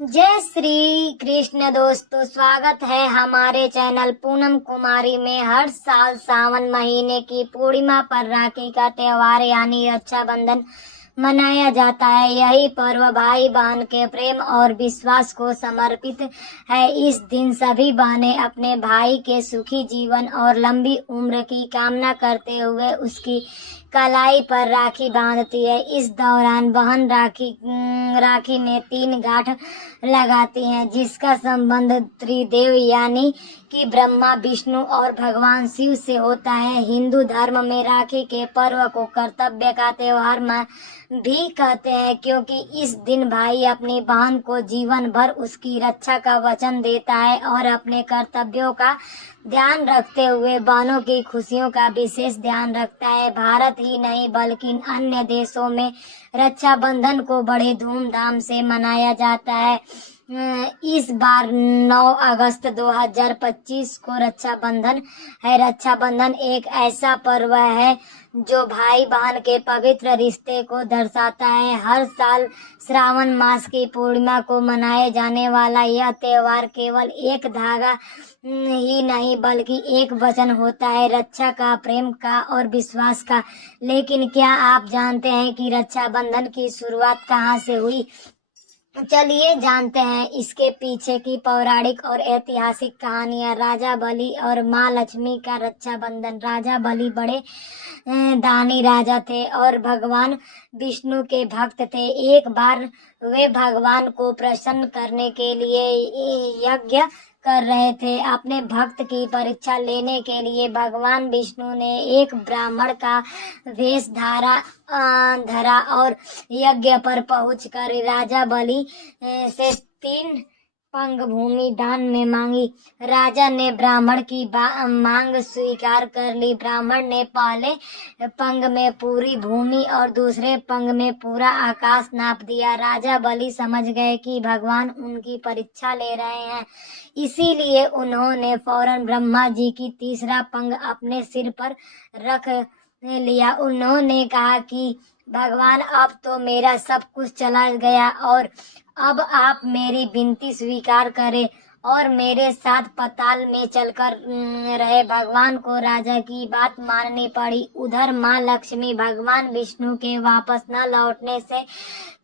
जय श्री कृष्ण दोस्तों, स्वागत है हमारे चैनल पूनम कुमारी में। हर साल सावन महीने की पूर्णिमा पर राखी का त्योहार यानी रक्षाबंधन मनाया जाता है। यही पर्व भाई बहन के प्रेम और विश्वास को समर्पित है। इस दिन सभी बहनें अपने भाई के सुखी जीवन और लंबी उम्र की कामना करते हुए उसकी कलाई पर राखी बांधती है। इस दौरान बहन राखी में 3 गांठ लगाती हैं, जिसका संबंध त्रिदेव यानी कि ब्रह्मा, विष्णु और भगवान शिव से होता है। हिंदू धर्म में राखी के पर्व को कर्तव्य का त्योहार भी कहते हैं, क्योंकि इस दिन भाई अपनी बहन को जीवन भर उसकी रक्षा का वचन देता है और अपने कर्तव्यों का ध्यान रखते हुए बहनों की खुशियों का विशेष ध्यान रखता है। भारत ही नहीं बल्कि अन्य देशों में रक्षाबंधन को बड़े धूमधाम से मनाया जाता है। इस बार 9 अगस्त 2025 को रक्षाबंधन है। रक्षाबंधन एक ऐसा पर्व है जो भाई बहन के पवित्र रिश्ते को दर्शाता है। हर साल श्रावण मास की पूर्णिमा को मनाए जाने वाला यह त्योहार केवल एक धागा ही नहीं बल्कि एक वचन होता है, रक्षा का, प्रेम का और विश्वास का। लेकिन क्या आप जानते हैं कि रक्षाबंधन की शुरुआत कहाँ से हुई? चलिए जानते हैं इसके पीछे की पौराणिक और ऐतिहासिक कहानियां। राजा बलि और माँ लक्ष्मी का रक्षाबंधन। राजा बलि बड़े दानी राजा थे और भगवान विष्णु के भक्त थे। एक बार वे भगवान को प्रसन्न करने के लिए यज्ञ कर रहे थे। अपने भक्त की परीक्षा लेने के लिए भगवान विष्णु ने एक ब्राह्मण का वेश धरा और यज्ञ पर पहुंचकर राजा बलि से 3 पंग भूमि दान में मांगी। राजा ने ब्राह्मण की मांग स्वीकार कर ली। ब्राह्मण ने पहले पंग में पूरी भूमि और दूसरे पंग में पूरा आकाश नाप दिया। राजा बलि समझ गए कि भगवान उनकी परीक्षा ले रहे हैं, इसीलिए उन्होंने फौरन ब्रह्मा जी की तीसरा पंग अपने सिर पर रख लिया। उन्होंने कहा कि भगवान, अब तो मेरा सब कुछ चला गया और अब आप मेरी विनती स्वीकार करें और मेरे साथ पाताल में चलकर रहे। भगवान को राजा की बात माननी पड़ी। उधर माँ लक्ष्मी भगवान विष्णु के वापस न लौटने से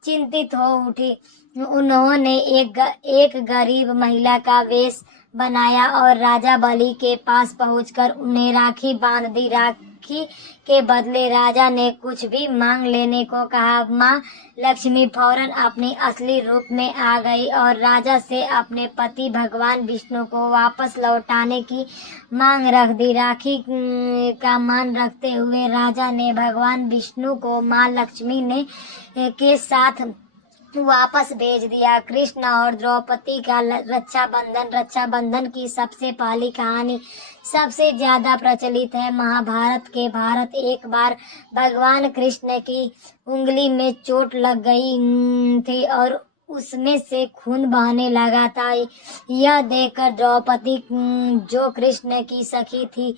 चिंतित हो उठी। उन्होंने एक गरीब महिला का वेश बनाया और राजा बलि के पास पहुंचकर उन्हें राखी बांध दी। राखी के बदले राजा ने कुछ भी मांग लेने को कहा। माँ लक्ष्मी फौरन अपनी असली रूप में आ गई और राजा से अपने पति भगवान विष्णु को वापस लौटाने की मांग रख दी। राखी का मान रखते हुए राजा ने भगवान विष्णु को माँ लक्ष्मी ने के साथ वापस भेज दिया। कृष्ण और द्रौपदी का रक्षाबंधन की सबसे पहली कहानी सबसे ज्यादा प्रचलित है महाभारत के। एक बार भगवान कृष्ण की उंगली में चोट लग गई थी और उसमें से खून बहने लगा था। यह देखकर द्रौपदी, जो कृष्ण की सखी थी,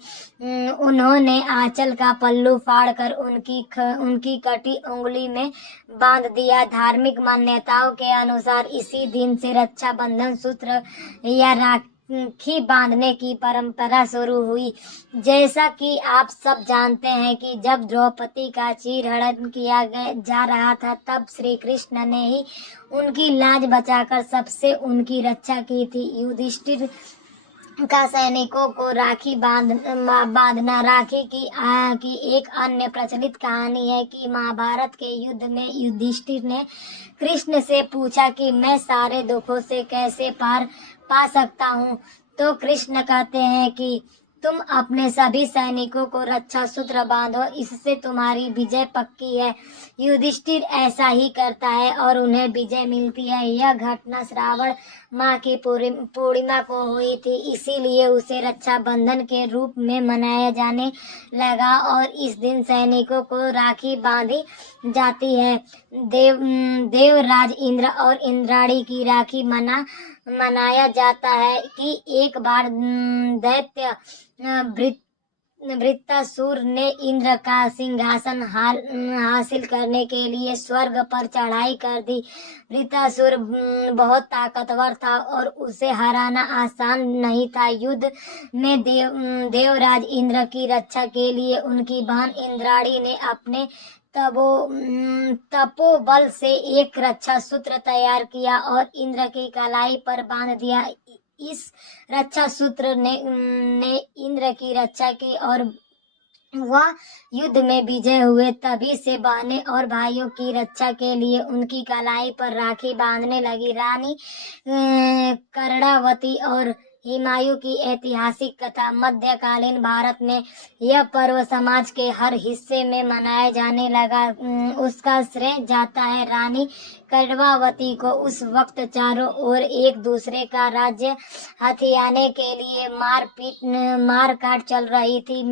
उन्होंने आंचल का पल्लू फाड़कर उनकी कटी उंगली में बांध दिया। धार्मिक मान्यताओं के अनुसार इसी दिन से रक्षाबंधन सूत्र या राखी बांधने की परंपरा शुरू हुई। जैसा कि आप सब जानते हैं कि जब द्रौपदी का चीरहरण किया जा रहा था, तब श्री कृष्ण ने ही उनकी लाज बचाकर सबसे उनकी रक्षा की थी। युधिष्ठिर का सैनिकों को राखी बांधना। राखी की एक अन्य प्रचलित कहानी है कि महाभारत के युद्ध में युधिष्ठिर ने कृष्ण से पूछा कि मैं सारे दुखों से कैसे पार पा सकता हूँ। तो कृष्ण कहते हैं कि तुम अपने सभी सैनिकों को रक्षा सूत्र बांधो, इससे तुम्हारी विजय पक्की है। युधिष्ठिर ऐसा ही करता है और उन्हें विजय मिलती है। यह घटना श्रावण माह की पूर्णिमा को हुई थी, इसीलिए उसे रक्षाबंधन के रूप में मनाया जाने लगा और इस दिन सैनिकों को राखी बांधी जाती है। देवराज इंद्र और इंद्राणी की राखी मनाया जाता है कि एक बार दैत्य वृत्तासुर ने इंद्र का सिंहासन हासिल करने के लिए स्वर्ग पर चढ़ाई कर दी। वृत्तासुर बहुत ताकतवर था और उसे हराना आसान नहीं था। युद्ध में देवराज इंद्र की रक्षा के लिए उनकी बहन इंद्राणी ने अपने तपोबल से एक रक्षा सूत्र तैयार किया और इंद्र की कलाई पर बांध दिया। इस रक्षा सूत्र ने इंद्र की रक्षा की और वह युद्ध में विजय हुए। तभी से बहनें और भाइयों की रक्षा के लिए उनकी कलाई पर राखी बांधने लगी। रानी कर्णावती और हुमायूं की ऐतिहासिक कथा। मध्यकालीन भारत में यह पर्व समाज के हर हिस्से में मनाया जाने लगा। उसका श्रेय जाता है रानी कर्णावती को। उस वक्त चारों ओर एक दूसरे का राज्य हथियाने के लिए मारकाट चल रही थी।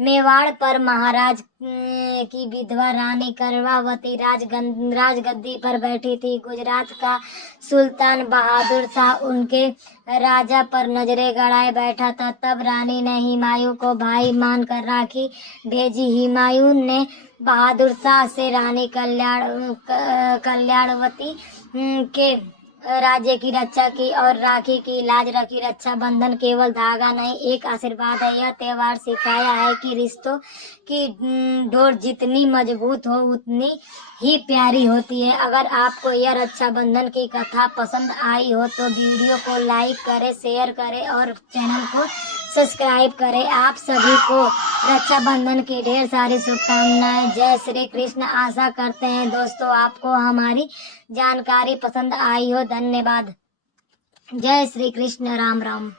मेवाड़ पर महाराज की विधवा रानी कर्णावती राजगद्दी पर बैठी थी। गुजरात का सुल्तान बहादुर शाह उनके राजा पर नजरें गड़ाए बैठा था। तब रानी ने हुमायूं को भाई मानकर राखी भेजी। हुमायूं ने बहादुर शाह से रानी कल्याणवती के राज्य की रक्षा की और राखी की लाज रखी। रक्षाबंधन केवल धागा नहीं, एक आशीर्वाद है। यह त्योहार सिखाया है कि रिश्तों की डोर जितनी मजबूत हो उतनी ही प्यारी होती है। अगर आपको यह रक्षाबंधन की कथा पसंद आई हो तो वीडियो को लाइक करें, शेयर करें और चैनल को सब्सक्राइब करें। आप सभी को रक्षाबंधन की ढेर सारी शुभकामनाएं। जय श्री कृष्ण। आशा करते हैं दोस्तों आपको हमारी जानकारी पसंद आई हो। धन्यवाद। जय श्री कृष्ण। राम राम।